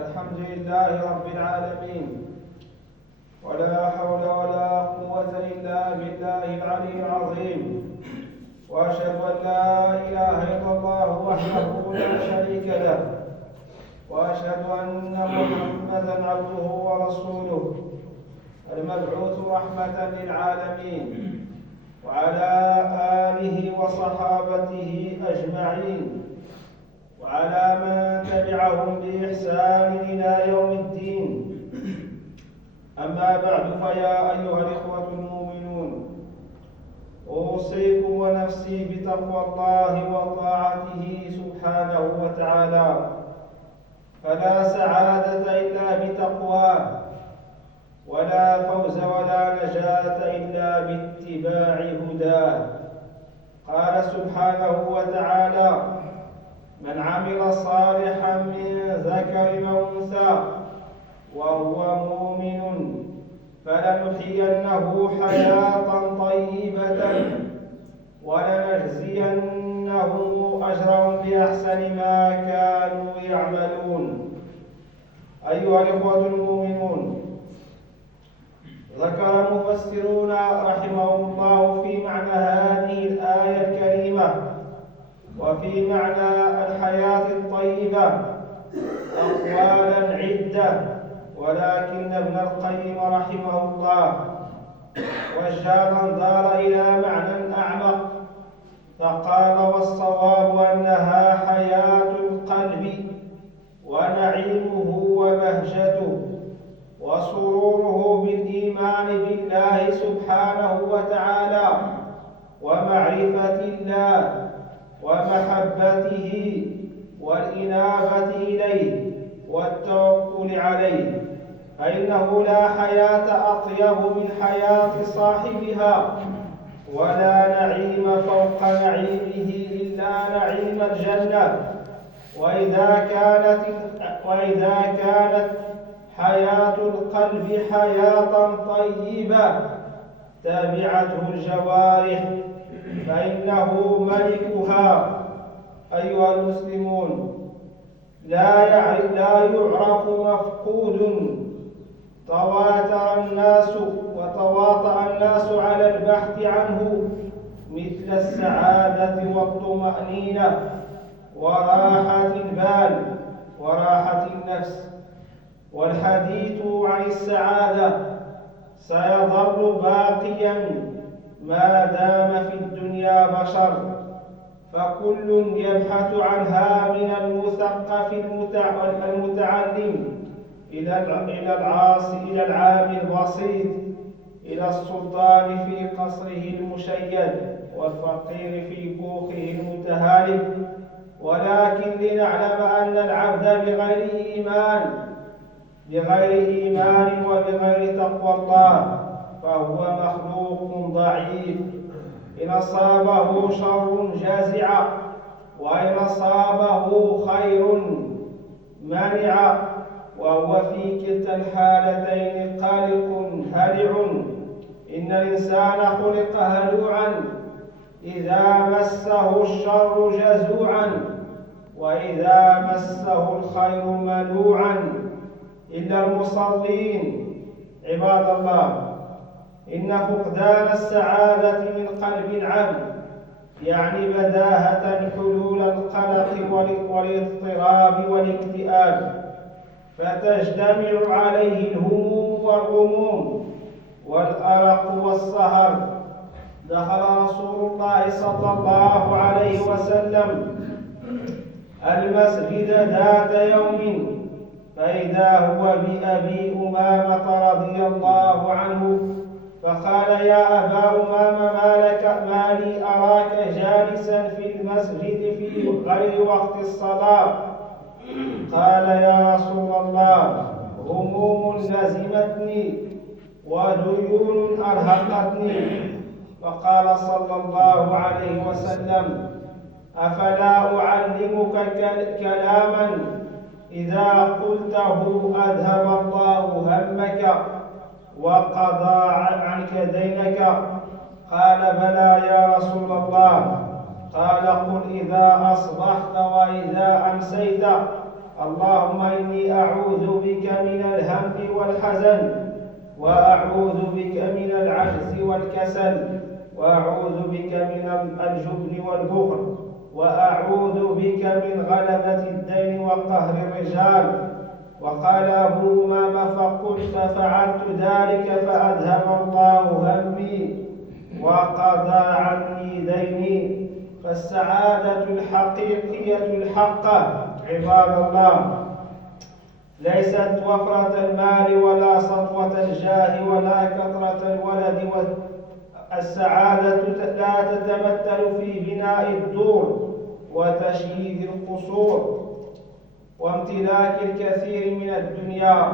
الحمد لله رب العالمين، ولا حول ولا قوة إلا بالله العلي العظيم، وأشهد أن لا إله إلا الله وحده لا شريك له، وأشهد أن محمدا عبده ورسوله المبعوث رحمة للعالمين، وعلى آله وصحابته أجمعين، وعلى من تبعهم بإحسان إلى يوم الدين. أما بعد، فيا أيها الإخوة المؤمنون، أوصيكم ونفسي بتقوى الله وطاعته سبحانه وتعالى، فلا سعادة إلا بتقواه، ولا فوز ولا نجاة إلا باتباع هداه. قال سبحانه وتعالى: من عمل صالحا من ذكر أو أنثى وهو مؤمن فلنحيينه حياة طيبة ولنجزينهم أجرهم بأحسن ما كانوا يعملون. أيها الإخوة المؤمنون، ذكر المفسرون رحمهم الله في معنى هذه الآية الكريمة وفي معنى الحياة الطيبة أقوالا عدة، ولكن ابن القيم رحمه الله وجه الأنظار إلى معنى أعمق، فقال: والصواب أنها حياة القلب ونعيمه وبهجته وسروره بالإيمان بالله سبحانه وتعالى ومعرفة الله ومحبته والإنابة إليه والتوكل عليه، فإنه لا حياة أطيب من حياة صاحبها ولا نعيم فوق نعيمه إلا نعيم الجنة. وإذا كانت حياة القلب حياة طيبة تابعته الجوارح فإنه ملكها. أيها المسلمون، لا يعرف مفقود وتواطأ الناس على البحث عنه مثل السعادة والطمأنينة وراحة البال وراحة النفس. والحديث عن السعادة سيظل باقيا ما دام في الدنيا بشر، فكل يبحث عنها من المثقف المتعلم إلى العاصي، إلى العامل البسيط، إلى السلطان في قصره المشيد والفقير في كوخه المتهالك. ولكن لنعلم أن العبد بغير إيمان وبغير تقوى الله فهو مخلوق ضعيف. إن أصابه شر جازع، وإن أصابه خير منع، وهو في كلتا الحالتين قلق هلع. إن الإنسان خلق هلوعا إذا مسه الشر جزوعا، وإذا مسه الخير منوعا، إلا المصلين. عباد الله، إن فقدان السعادة من قلب العبد يعني بداهة حلول القلق والاضطراب والاكتئاب، فتجتمع عليه الهموم والغموم والأرق والسهر. دخل رسول الله صلى الله عليه وسلم المسجد ذات يوم فإذا هو بأبي أمامة رضي الله عنه، فقال: يا أبا أمامة، ما لي أراك جالسا في المسجد في غير وقت الصلاة؟ قال: يا رسول الله، هموم لزمتني وديون أرهقتني. فقال صلى الله عليه وسلم: أفلا أعلمك كلاما إذا قلته أذهب الله همك وقضى عنك دينك؟ قال: بلى يا رسول الله. قال: قل إذا أصبحت وإذا أمسيت: اللهم إني أعوذ بك من الهم والحزن، وأعوذ بك من العجز والكسل، وأعوذ بك من الجبن والبخل، وأعوذ بك من غلبة الدين وقهر الرجال. وقال أبو أمامة: فقلت فعلت ذلك فأذهب الله همي وقضى عني ديني. فالسعادة الحقيقية الحقة عباد الله ليست وفرة المال ولا سطوة الجاه ولا كثرة الولد. السعادة لا تتمثل في بناء الدور وتشييد القصور وامتلاك الكثير من الدنيا.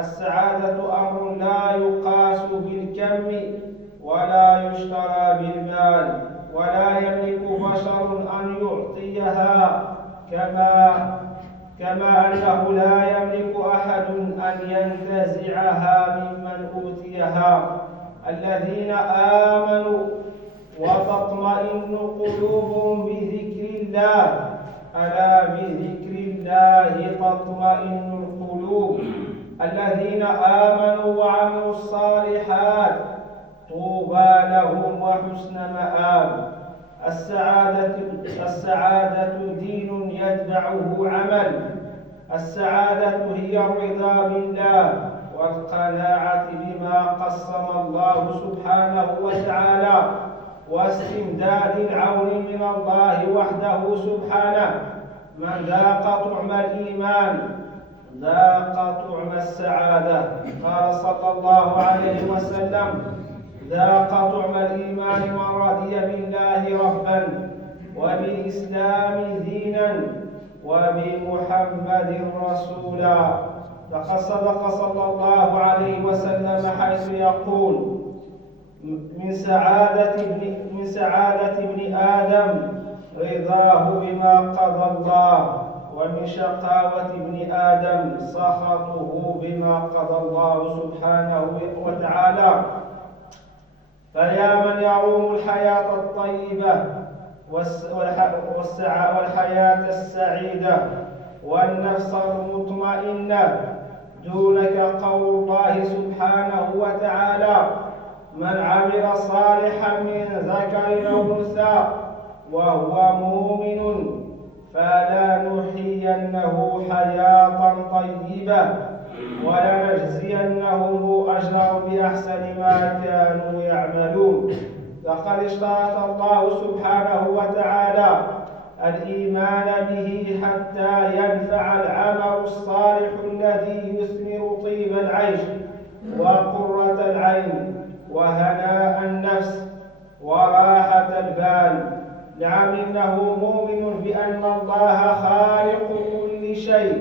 السعادة أمر لا يقاس بالكم ولا يشترى بالمال، ولا يملك بشر أن يعطيها كما أنه لا يملك أحد أن ينتزعها ممن أوتيها. الذين آمنوا وتطمئن قلوبهم بذكر الله، ألا بذكر الله تطمئن القلوب. الذين آمنوا وعملوا الصالحات طوبى لهم وحسن مآب. السعادة دين يتبعه عمل. السعادة هي الرضا بالله والقناعة بما قسم الله سبحانه وتعالى، واستمداد العون من الله وحده سبحانه. من ذاق طعم الإيمان ذاق طعم السعادة. قال صلى الله عليه وسلم: ذاق طعم الإيمان من رضي بالله ربا وبالإسلام دينا وبمحمد رسولا. لقد صدق صلى الله عليه وسلم حيث يقول: من سعادة ابن آدم رضاه بما قضى الله، ومن شقاوة ابن آدم سخطه بما قضى الله سبحانه وتعالى. فيا من يروم الحياة الطيبة والحياة السعيدة والنفس المطمئنة، دونك قول الله سبحانه وتعالى: من عمل صالحا من ذكر أو أنثى وهو مؤمن فلنحيينه حياة طيبة ولنجزينهم أجرهم بأحسن ما كانوا يعملون. لقد اشترط الله سبحانه وتعالى الإيمان به حتى ينفع العمل الصالح الذي يثمر طيب العيش وقرة العين وهناء النفس وراحة البال. نعم، إنه مؤمن بأن الله خالق كل شيء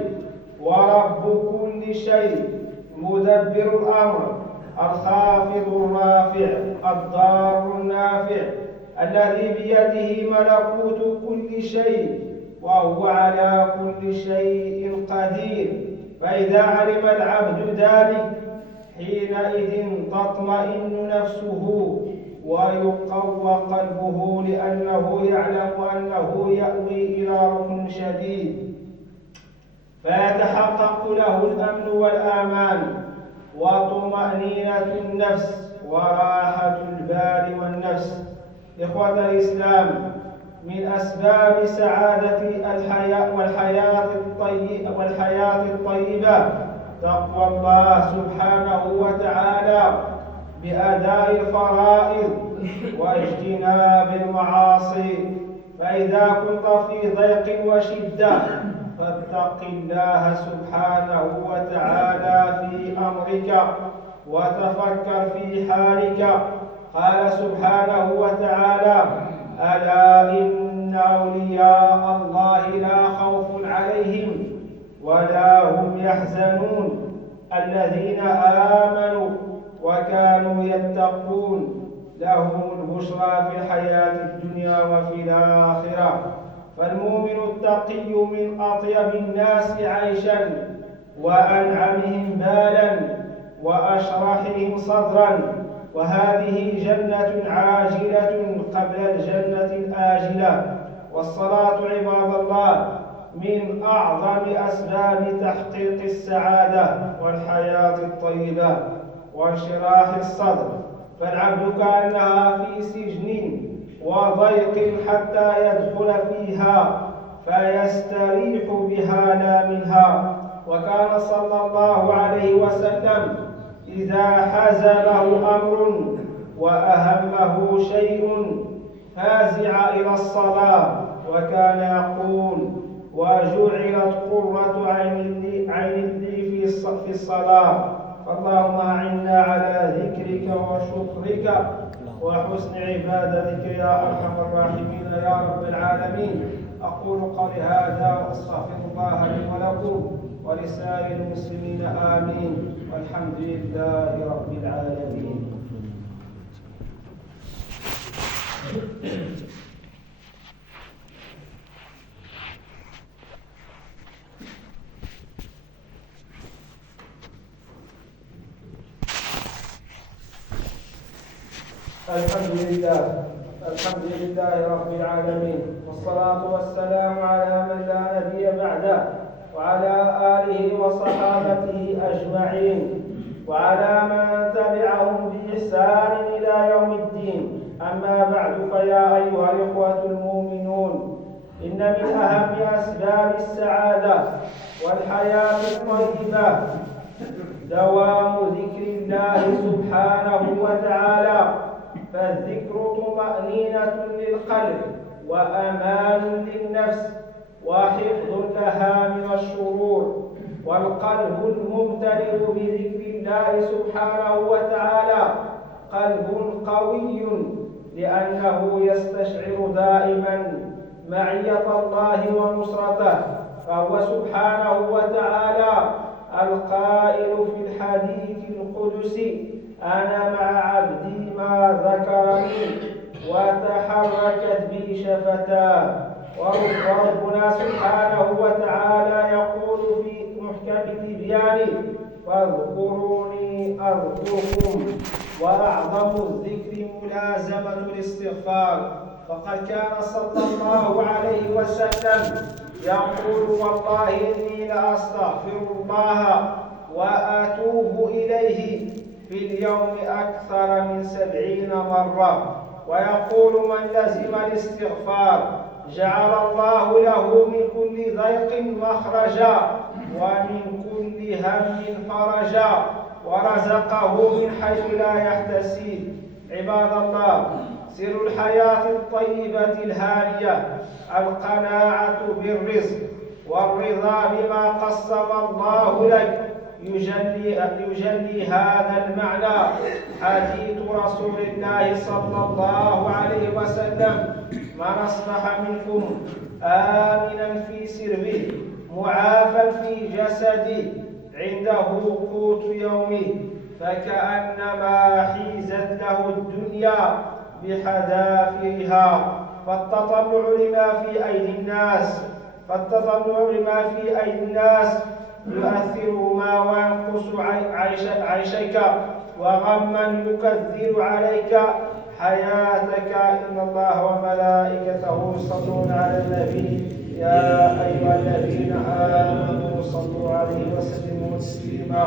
ورب كل شيء، مدبر الأمر، الخافض الرافع، الضار النافع، الذي بيده ملكوت كل شيء وهو على كل شيء قدير. فإذا علم العبد ذلك حينئذ تطمئن نفسه ويقوى قلبه، لأنه يعلم أنه يأوي إلى ركن شديد، فيتحقق له الأمن والأمان وطمأنينة النفس وراحة البال والنفس. إخوة الإسلام، من أسباب سعادة والحياة الطيبة تقوى الله سبحانه وتعالى بأداء الفرائض واجتناب المعاصي. فإذا كنت في ضيق وشدة فاتق الله سبحانه وتعالى في أمرك وتفكر في حالك. قال سبحانه وتعالى: ألا إن أولياء الله لا خوف عليهم ولا هم يحزنون الذين آمنوا وكانوا يتقون لهم البشرى في الحياة الدنيا وفي الآخرة. فالمؤمن التقي من أطيب الناس عيشا وأنعمهم بالا وأشرحهم صدرا، وهذه جنة عاجلة قبل الجنة الآجلة. والصلاة عباد الله من أعظم أسباب تحقيق السعادة والحياة الطيبة وانشراح الصدر، فالعبد كأنها في سجن وضيق حتى يدخل فيها فيستريح بها لا منها. وكان صلى الله عليه وسلم إذا حزبه أمر وأهمه شيء فازع إلى الصلاة، وكان يقول: وجعلت قرة عين لي في الصلاة. فاللهم أعنا على ذكرك وشكرك وحسن عبادتك يا أرحم الراحمين يا رب العالمين. أقول قولي هذا وأستغفر الله لي ولكم ولسائر المسلمين، آمين، والحمد لله رب العالمين. الحمد لله رب العالمين، والصلاة والسلام على من لا نبي بعده وعلى آله وصحابته أجمعين وعلى من تبعهم بإحسان إلى يوم الدين. أما بعد، فيا أيها الإخوة المؤمنون، إن من أهم أسباب السعادة والحياة الطيبة دوام ذكر الله سبحانه وتعالى، فالذكر طمأنينة للقلب وأمان للنفس وحفظ لها من الشرور. والقلب الممتلئ بذكر الله سبحانه وتعالى قلب قوي، لأنه يستشعر دائما معية الله ونصرته، فهو سبحانه وتعالى القائل في الحديث القدسي: أنا مع عبدي ما ذكرني وتحركت به شفتاه. وربنا سبحانه وتعالى يقول في محكم تبيانه: فاذكروني أذكركم. وأعظم الذكر ملازمة الاستغفار، فقد كان صلى الله عليه وسلم يقول: والله إني لأستغفر الله وأتوب إليه في اليوم أكثر من 70 مرة. ويقول: من لزم الاستغفار جعل الله له من كل ضيق مخرجا ومن كل هم فرجا ورزقه من حيث لا يحتسب. عباد الله، سر الحياة الطيبة الهانية القناعة بالرزق والرضا بما قسم الله لك. يجلي هذا المعنى حديث رسول الله صلى الله عليه وسلم: من أصبح منكم آمنا في سربه معافى في جسده عنده قوت يومه فكأنما حيزت له الدنيا بحذافيرها. فالتطلع لما في أيدي الناس يؤثرهما وينقص عيشك، وغما يكثر عليك حياتك. إن الله وملائكته يصلون على النبي يا أيها الذين آمنوا صلوا عليه وسلموا تسليما.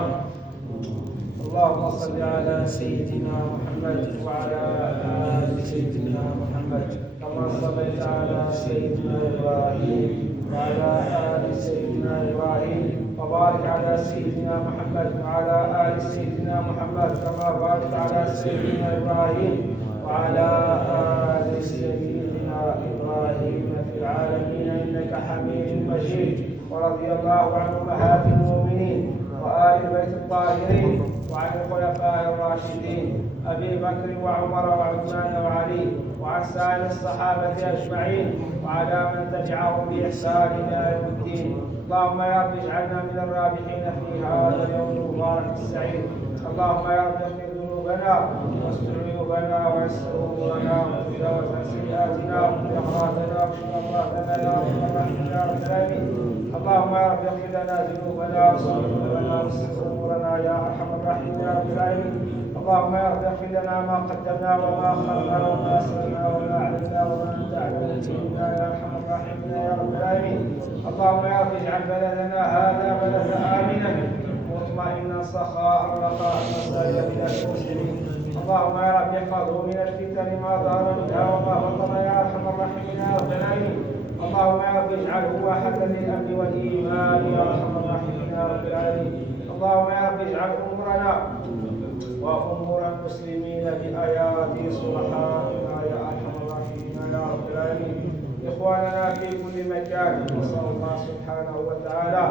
اللهم صل على سيدنا محمد وعلى آل سيدنا محمد كما صليت على سيدنا إبراهيم وعلى آل سيدنا إبراهيم، وبارك على سيدنا محمد وعلى آل سيدنا محمد كما باركت على سيدنا إبراهيم وعلى آل سيدنا إبراهيم في العالمين إنك حميد مجيد. ورضي الله عن أمهات المؤمنين وآل البيت الطاهرين وعن الخلفاء الراشدين أبي بكر وعمر وعثمان وعلي وعن سائر الصحابة أجمعين وعلى من تبعهم بإحسان إلى يوم الدين. اللهم يا رب اجعلنا من الرابحين في هذا اليوم المبارك السعيد. اللهم يا رب اغفر ذنوبنا واستر عيوبنا ويسر امورنا وتجاوز عن سيئاتنا واخلاقنا واشف امراضنا يا ارحم الراحمين يا رب العالمين. اللهم يا رب اغفر لنا ذنوبنا واستر عيوبنا ويسر امورنا يا ارحم الراحمين يا رب العالمين. اللهم يا رب اغفر لنا ما قدمنا وما اخرنا وما اسررنا وما اعلنا وما انت اعلم منا يا ارحم الراحمين يا رب العالمين. اللهم يا رب اجعل بلدنا هذا بلدا امنا مطمئنا سخاء رخاء وسائر بلاد المسلمين. اللهم يا رب احفظه من الفتن ما ظهر منها وما بطن يا ارحم الراحمين يا رب العالمين. اللهم يا رب اجعله واحدا للامن والايمان يا ارحم الراحمين يا رب العالمين. اللهم يا رب اجعل امورنا وامور المسلمين بايادي صلحائنا يا ارحم الراحمين يا رب العالمين. إخواننا في كل مكان نسأل الله سبحانه وتعالى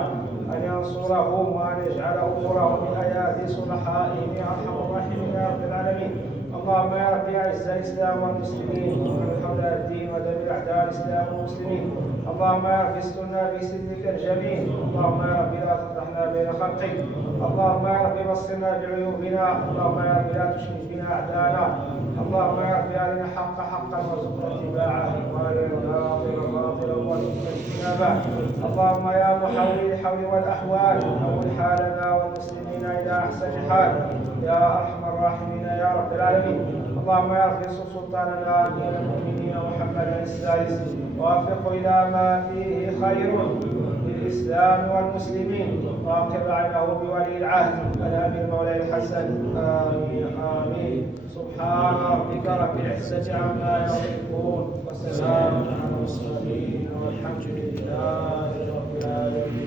أن ينصرهم وأن يجعل أمورهم بأيادي صلحائهم يا أرحم الراحمين يا رب العالمين. اللهم يا رب أعز الإسلام والمسلمين ومن حول الدين ودمر أعداء الإسلام والمسلمين. اللهم يا رب استرنا بسترك الجميل. اللهم يا رب لا تفضحنا بين خلقك. اللهم يا رب بصرنا بعيوبنا. اللهم يا رب لا تشرك بنا أعداءنا. اللهم يا رب أرنا الحق حقا وارزقنا اتباعه وأرنا الباطل باطلا وارزقنا اجتنابه. اللهم يا محول الحول والأحوال حول حالنا والمسلمين إلى أحسن حال يا أرحم الراحمين يا رب العالمين. اللهم يا رب انصر سلطاننا أمير المؤمنين محمدا السادس ووفقه إلى ما فيه خير للإسلام والمسلمين واقر عينه بولي العهد الأمير مولاي الحسن. آمين آمين. سبحان ربك رب العزة عما يصفون وسلام على المرسلين والحمد لله رب العالمين.